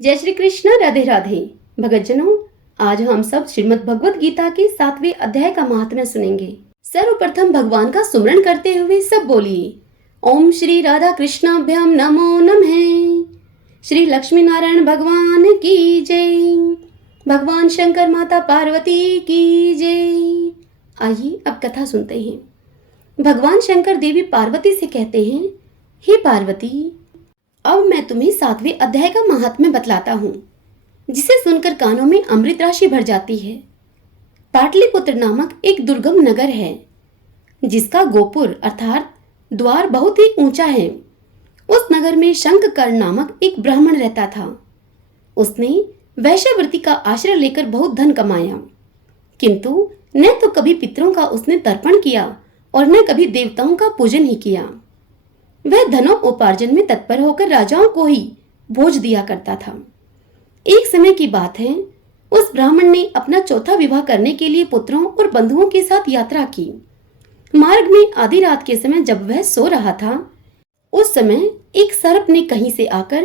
जय श्री कृष्ण। राधे राधे। भगतजनों, आज हम सब श्रीमद् भगवत गीता के 7वें अध्याय का महात्म्य सुनेंगे। सर्वप्रथम भगवान का सुमरण करते हुए सब बोलिए, ओम श्री राधा कृष्णाभ्याम नमो नमः। श्री लक्ष्मी नारायण भगवान की जय। भगवान शंकर माता पार्वती की जय। आइए अब कथा सुनते हैं। भगवान शंकर देवी पार्वती से कहते हैं, हे पार्वती, अब मैं तुम्हें 7वें अध्याय का महात्म्य बतलाता हूँ, जिसे सुनकर कानों में अमृत राशि भर जाती है। पाटलिपुत्र नामक एक दुर्गम नगर है, जिसका गोपुर अर्थात द्वार बहुत ही ऊंचा है। उस नगर में शंखकर्ण नामक एक ब्राह्मण रहता था। उसने वैश्यवृत्ति का आश्रय लेकर बहुत धन कमाया, किंतु न तो कभी पितरों का उसने तर्पण किया और न कभी देवताओं का पूजन ही किया। वह धनोपार्जन में तत्पर होकर राजाओं को ही भोज दिया करता था। एक समय की बात है, उस ब्राह्मण ने अपना चौथा विवाह करने के लिए पुत्रों और बंधुओं के साथ यात्रा की। मार्ग में आधी रात के समय जब वह सो रहा था, उस समय एक सर्प ने कहीं से आकर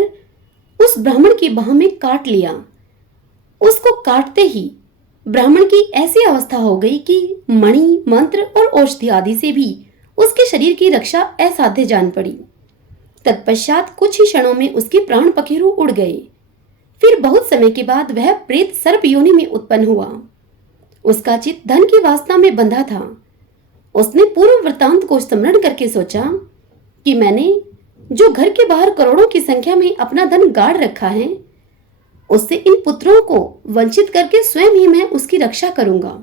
उस ब्राह्मण की बाह में काट लिया। उसको काटते ही ब्राह्मण की ऐसी अवस्था हो गई कि मणि, मंत्र और औषधि आदि से भी उसके शरीर की रक्षा असाध्य जान पड़ी। तत्पश्चात कुछ ही क्षणों में उसके प्राण पखेरु उड़ गए। फिर बहुत समय के बाद वह प्रेत सर्प योनि में उत्पन्न हुआ। उसका चित्त धन की वासना में बंधा था। उसने पूर्व वृत्तांत को स्मरण करके सोचा कि मैंने जो घर के बाहर करोड़ों की संख्या में अपना धन गाड़ रखा है, उससे इन पुत्रों को वंचित करके स्वयं ही मैं उसकी रक्षा करूंगा।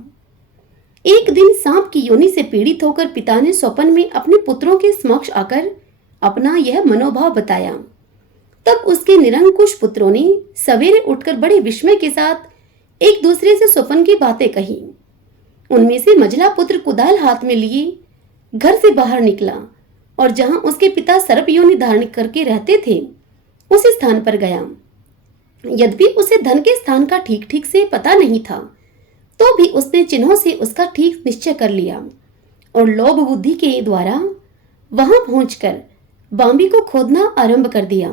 एक दिन सांप की योनि से पीड़ित होकर पिता ने स्वप्न में अपने पुत्रों के समक्ष आकर अपना यह मनोभाव बताया। तब उसके निरंकुश पुत्रों ने सवेरे उठकर बड़े विस्मय के साथ एक दूसरे से स्वप्न की बातें कही। उनमें से मझला पुत्र कुदाल हाथ में लिए घर से बाहर निकला और जहां उसके पिता सर्प योनि धारण करके रहते थे, उसी स्थान पर गया। यद्यपि उसे धन के स्थान का ठीक ठीक से पता नहीं था, तो भी उसने चिन्हों से उसका ठीक निश्चय कर लिया और लोभ बुद्धि के द्वारा वहां पहुंचकर बांबी को खोदना आरंभ कर दिया।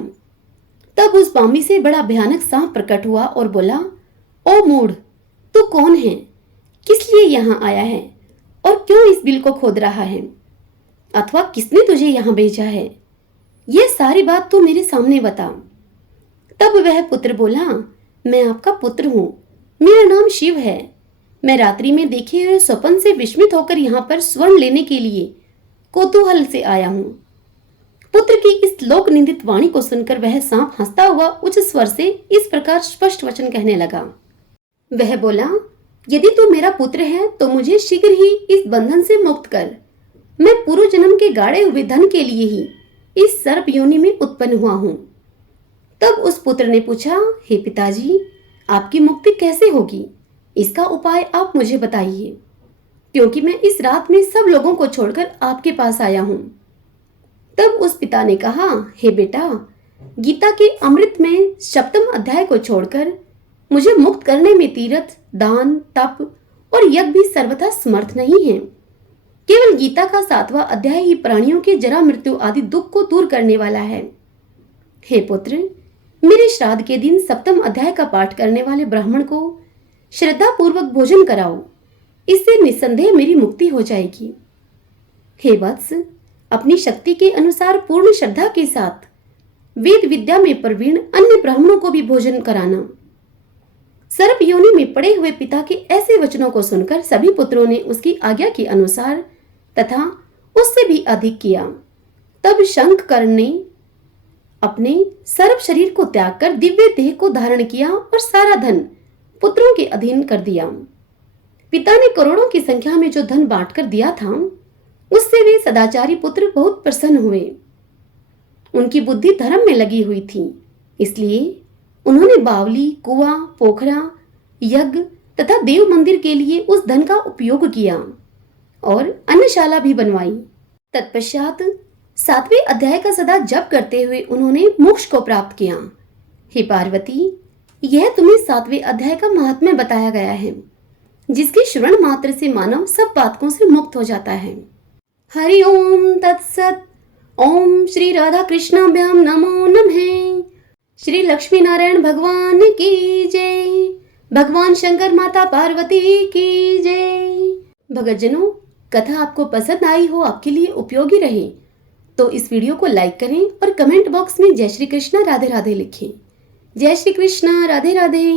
तब उस बांबी से बड़ा भयानक सांप प्रकट हुआ और बोला, ओ मूढ़, तू कौन है? किस लिए यहाँ आया है और क्यों इस बिल को खोद रहा है? अथवा किसने तुझे यहाँ भेजा है? यह सारी बात तू मेरे सामने बता। तब वह पुत्र बोला, मैं आपका पुत्र हूँ, मेरा नाम शिव है। मैं रात्रि में देखे हुए स्वप्न से विस्मित होकर यहाँ पर स्वर्ण लेने के लिए कौतूहल से आया हूँ। पुत्र की इस लोक निंदित वाणी को सुनकर वह सांप हंसता हुआ उच्च स्वर से इस प्रकार स्पष्ट वचन कहने लगा। वह बोला, यदि तू मेरा पुत्र है तो मुझे शीघ्र ही इस बंधन से मुक्त कर। मैं पूर्व जन्म के गाड़े हुए धन के लिए ही इस सर्प योनि में उत्पन्न हुआ हूँ। तब उस पुत्र ने पूछा, हे पिताजी, आपकी मुक्ति कैसे होगी? इसका उपाय आप मुझे बताइए, क्योंकि मैं इस रात में सब लोगों को छोड़कर आपके पास आया हूं। तब उस पिता ने कहा, हे बेटा, गीता के अमृत में 7वें अध्याय को छोड़कर मुझे मुक्त करने में तीर्थ, दान, तप और यज्ञ भी सर्वथा समर्थ नहीं है। केवल गीता का 7वां अध्याय ही प्राणियों के जरा मृत्यु आदि दुख को दूर करने वाला है। हे पुत्र, मेरे श्राद्ध के दिन 7वें अध्याय का पाठ करने वाले ब्राह्मण को श्रद्धा पूर्वक भोजन कराओ, इससे निस्संदेह मेरी मुक्ति हो जाएगी। हे वत्स, अपनी शक्ति के अनुसार पूर्ण श्रद्धा के साथ वेद विद्या में प्रवीण अन्य ब्राह्मणों को भी भोजन कराना। सर्प योनि में पड़े हुए पिता के ऐसे वचनों को सुनकर सभी पुत्रों ने उसकी आज्ञा के अनुसार तथा उससे भी अधिक किया। तब शंखकर्ण ने अपने सर्प शरीर को त्याग कर दिव्य देह को धारण किया और सारा धन पुत्रों के अधीन कर दिया। पिता ने करोड़ों की संख्या में जो धन बांटकर दिया था, उससे वे सदाचारी पुत्र बहुत प्रसन्न हुए। उनकी बुद्धि धर्म में लगी हुई थी, इसलिए उन्होंने बावली, कुआं, पोखरा, यज्ञ तथा देव मंदिर के लिए उस धन का उपयोग किया और अन्नशाला भी बनवाई। तत्पश्चात 7वें अध्याय का सदा जप करते हुए उन्होंने मोक्ष को प्राप्त किया। हे पार्वती, यह तुम्हें 7वें अध्याय का महात्म्य बताया गया है, जिसके श्रवण मात्र से मानव सब पातकों से मुक्त हो जाता है। हरि ओम तत्सत। ओम श्री राधा कृष्णाभ्याम नमो नमः। श्री लक्ष्मी नारायण भगवान की जय। भगवान शंकर माता पार्वती की जय। भगतजनों, कथा आपको पसंद आई हो, आपके लिए उपयोगी रहे तो इस वीडियो को लाइक करें और कमेंट बॉक्स में जय श्री कृष्णा राधे राधे लिखें। जय श्री कृष्णा राधे राधे।